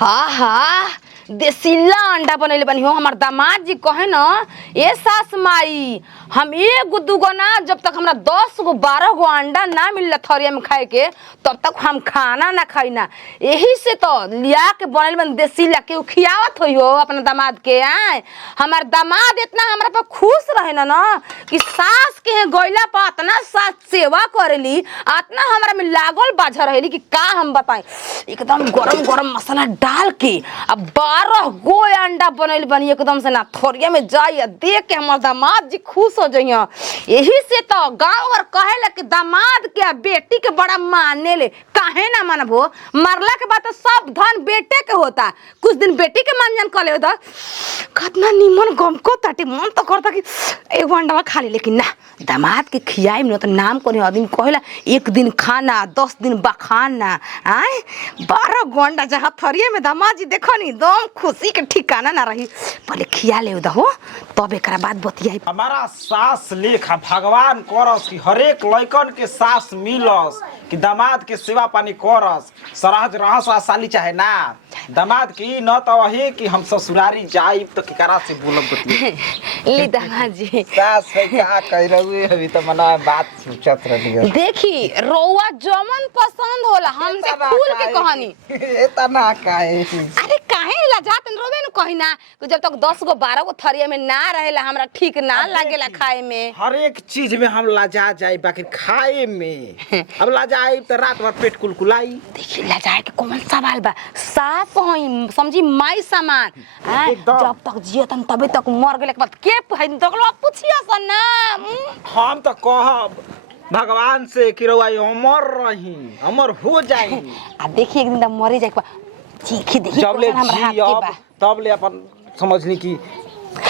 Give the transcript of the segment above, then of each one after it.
हाँ हाँ देसीला अंडा बनैले बनी हो। हमार दामाद जी कहे न ए सास माई हम एगो दूगो ना जब तक हमरा 10 गो 12 गो अंडा ना मिलला थरिया में खाए के तब तक हम खाना ना खाई ना। यही से तो लिया के बनैले बन देसीला के खियावत होई हो अपना दामाद के। आए हमार दामाद इतना हमरा पर खुश रहे ना कि सास के गइला पर इतना सास सेवा करेली इतना हमरा में लागल बाझा रहेली कि का हम बताएं। एकदम गरम गरम मसाला डाल के अब 12 गो अंडा बनैल बनी एकदम से ना थोरिया में जाइए देख के हमार दामाद जी खुश हो जाइए। यही से तो गाँव और कहे कि दामाद के बेटी के बड़ा माने ले काहे ना मानबो। मरला के बाद तो सब धन बेटे के होता। कुछ दिन बेटी के मानजन कर ले होता कितना निमन गम को ताटे मन तो करता कि एगो अंडा खा ले लेकिन ना दामाद के खियाई में तो नाम को आदमी कहेला एक दिन खाना 10 दिन बखाना। आए 12 गो अंडा जहाँ थरिये में दामाद जी देखो नी दम खुशी के ठिकाना ना रही। पहले खिया ले हो तब एक बाद बतियाई। हमारा सास लेखा भगवान करस कि हरेक लइकन के सास मिलस कि दामाद के सेवा पानी करस सरहज रहस साली चाहे ना दामाद की न तो वही कि हम ससुरारी जाई तो केकरा से बोलब बतिया ले दामाद जी सास है का कह रहे अभी तो मना बात सोचत रही। देखी रोवा जमन पसंद होला हमसे खुल के कहानी इतना काहे अरे काहे लजात रोबे न कही ना कि जब तक 10 गो 12 गो थरिया में ना रहेला हमरा ठीक ना लागेला खाए में। हरेक चीज में हम लाजा जाई बाकी खाए में अब लाजाई तो रात भर पेट कुलकुलाई। देखी लजाए के कौन सवाल बा सास होई समझी माई सामान जब तक जियतन तबे तक मर गेले के बाद के पहिन तकलो पूछिया सन ना। हम तो कहब भगवान से कि रउआ अमर रही अमर हो जाई। आ देखी एक दिन त मरे जाए चीखी देखी जब ले हमरा हाथ के जियब बा तब ले अपन समझनी की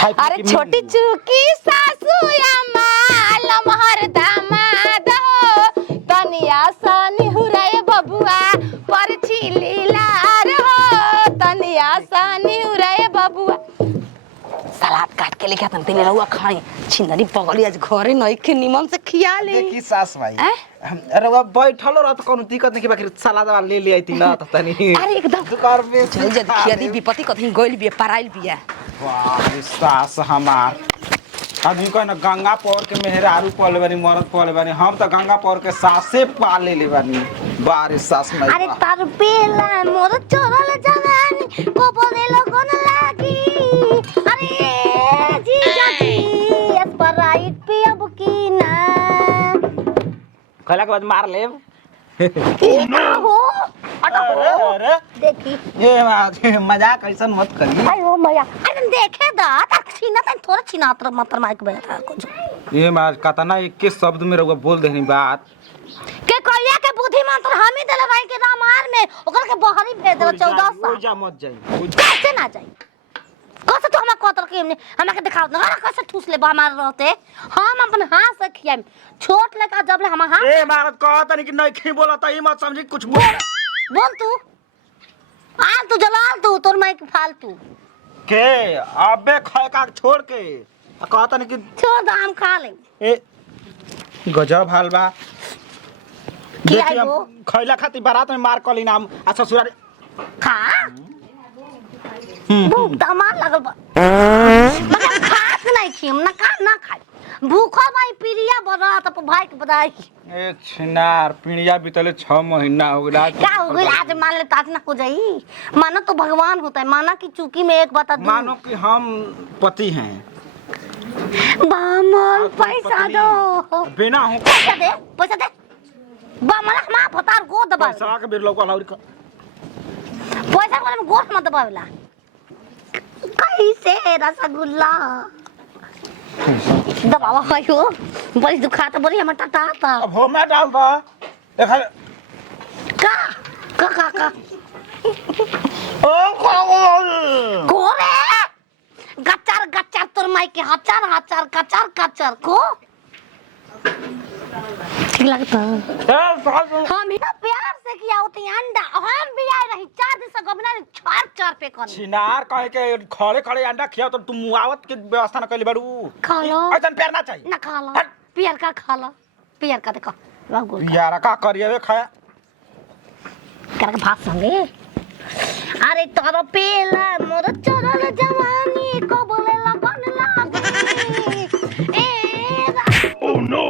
अरे छोटी चूकी सासू या माल महर दामाद हो तनिया सानी हुराए बबुआ पर छिलीला रे हो तनिया सानी हुराए बबुआ। सलाद काट के लेके तन तेले रहुआ खाई छिंदरी पगली आज घरे नहीं के निमन से खिया ले। देखी सास भाई अरे वो बैठलो रहत कोनो दिक्कत नहीं कि बाकी सलाद वाला ले आईती ना त तनी अरे एकदम दुकान में चल जद खियादी विपत्ति कथि गइल बिया पराइल बिया। वाह सास हमार आदमी को ना गंगा पौर के मेहरारू पाले बानी मरद पाले बानी हम तो गंगा पौर के सासे पाले ले बानी। बारे सास में अरे तार पेला मोर चोरल जवानी को बोले लोगन लागी। अरे जीजा जी स्प्राइट पियब की ना खला के बाद मार ले हो अरे देखी ये मजाक ऐसा मत करी। अयो मया अरे देखे दा तक्षिना तन थोड़ा छिनात्र मतर माइक बैठा कुछ ये मार कतना एक के शब्द में रउआ बोल देनी बात के कहिया के बुद्धि मंत्र हम ही देले भाई के दामार में ओकर के बहरी भेज देला 14 साल जा मत जाई कैसे ना जाई कैसे तो हमरा कोतर के हमरा के दिखाओ ना कैसे ठूस ले हमार रहते हम अपन हाथ से खियाम छोट लड़का जब ले हम हाथ ए मार कहत नहीं कि नहीं खी बोला त ई मत समझी कुछ बोल तू आ तू जलाल तू तोर माइक फालतू के अबे खाए का छोड़ के कहत नहीं कि छोड़ दा हम खा ले ए गजब हाल बा की देखिए आइबो? हम खैला खाती बारात में मार कली नाम अच्छा ससुराल खा भूख दामार लगल बा मगर खात नहीं खियम ना का ना खाई भूखो भाई पिरिया बड़ा त भाई के बधाई ए छिनार पिणिया बीतले 6 महीना हो गया क्या हो गई आज मान ले ताज ना हो जाई मानो तो भगवान होता है माना कि चूकी में एक बता दूं मानो कि हम पति हैं बामल पैसा दो बिना हूं पैसा दे बामल हमार फतार गो दबा पैसा के बिरलो को लाउरी का पैसा वाले में गोट मत दबावेला कैसे रसगुल्ला दबावा खायो बड़ी दुखाता बड़ी हमर टटाता अब हो मैं डाल दा देखा का ओ गोरे गच्चर गच्चर तोर माई के हचार हचार कचार कचार को ठीक लगता हम ही प्यार से किया होती अंडा हम भी आए रही 4 दिन से गबना चार पे कर छिनार कहे के खड़े खड़े अंडा खिया तो तुम मुआवत के व्यवस्था न कइले बाड़ू खा लो ऐसन प्यार ना चाहिए ना खा लो पियर का खा लो पियर का देखो यार का करिए खाया कर भात संगे अरे तोर पेला मोर चढ़ल जवानी को बोले लगन लागी ए ओह नो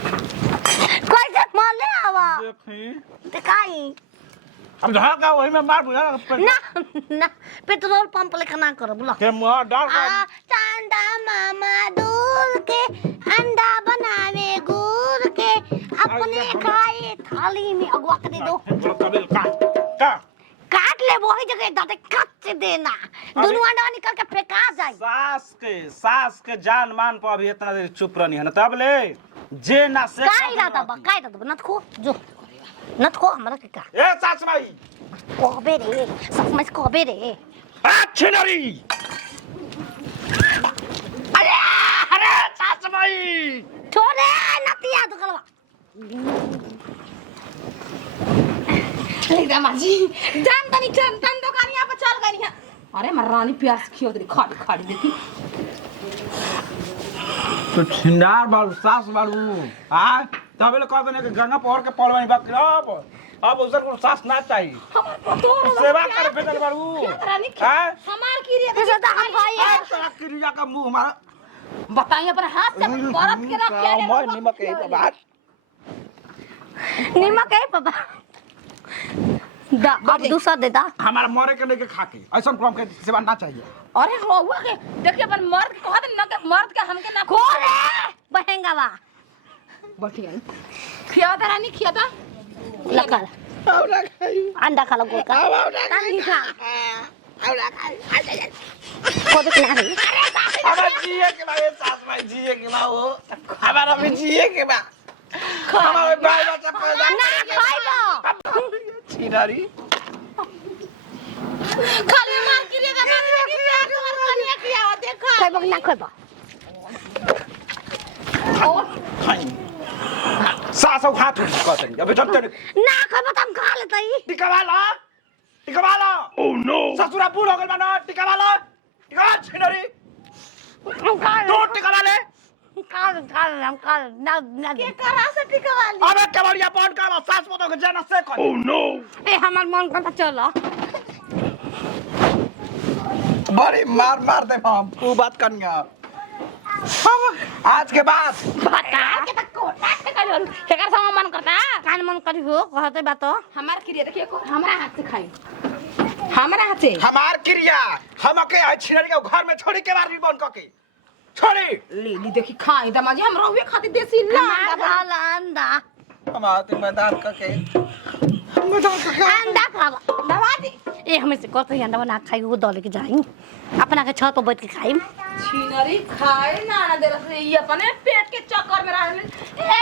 कोई से माले आवा देखी ते काई अब धक्का वही में मार बुझा ना ना पेट्रोल पंप लेकर ना करो बोलो के मुंह डाल आ चांदा मामा दूर के अंडा बनावे गुड़ के अपने खाए थाली में अगवा कर दे दो कबिल का काट ले वही जगह दाते कट से देना दोनों अंडा निकल के फेंका जाए सास के जान मान पर अभी इतना देर चुप रहनी है ना तब ले जे ना से काय इरादा बा नत खो जो नत खो हमरा के का ए सास माई कोबे रे सब में कोबे रे अच्छे नरी अरे सास माई छोड़े नतिया दुकलवा अरे दामाजी जान तनी चल तन दुकानिया पे चल गई है अरे मर्रानी प्यास खियो दे खाड़ी खाड़ी देखी तो छिंडार बालू सास बालू हां तबे ले कहबे ने कि गंगा पहर के पलवानी बाकी अब उधर को सास ना चाहिए सेवा कर भेजल बालू हां हमार की रे जैसे तो हम भाई है तोरा क्रिया का मुंह हमारा बताइए अपन हाथ से परत के रख के मैं निमक है तो बात नीमक है पापा दा अब दूसरा दे दा हमारा मरे के लेके खा के ऐसा काम के सेवा ना चाहिए अरे रहुआ के देखिए अपन मर्द कह दे न के मर्द के हमके ना खोले बहेंगा बा बैठिए खिया दा रानी खिया दा लकल औरा खाई अंडा खा लो गोका औरा कानी खा औरा खाई को देख ना रे हमारा जिए के बा सास भाई जिए के बा वो हमारा भी जिए के बा हमारे भाई बच्चा पैदा ना खाइबो छिनारी खाली मार की रे दा की प्यार तोर कनिया खिया देखा खाइबो ना खाइबो सास खा तू कहते अबे जब तक ना खाइबो त हम खा लेतई टिकवा लो ओह नो ससुरा बूढ़ हो गइल बा ना टिकवा छिनरी तू टिकवा ले हम काल ना के करा से टिकवाली अबे कबड़िया बंद कर सास पोतो के जना से कर ओह नो ए हमर मन करता चलो बड़ी मार दे हम तू बात कनिया आज के बाद बता के तक कोटा के कर केकर sama मन करता कान मन करी हो कहते बात हमार क्रिया देखिए हमारा हाथ से खाई हमारा हाथ से हमार क्रिया हमके छिनरी के घर में छोड़ी के बार बंद करके छोड़ी ले ली देखी खाई दामाजी हम रहुए खाती देसी ला हमार अंडा हमारे मैदान का के अंडा खा दामाजी ए हमें से कहते अंडा बना खाई वो दल के जाई अपना के छत पर बैठ के खाई छिनरी खाए ना दे रहे ये अपने पेट के चक्कर में रहले ए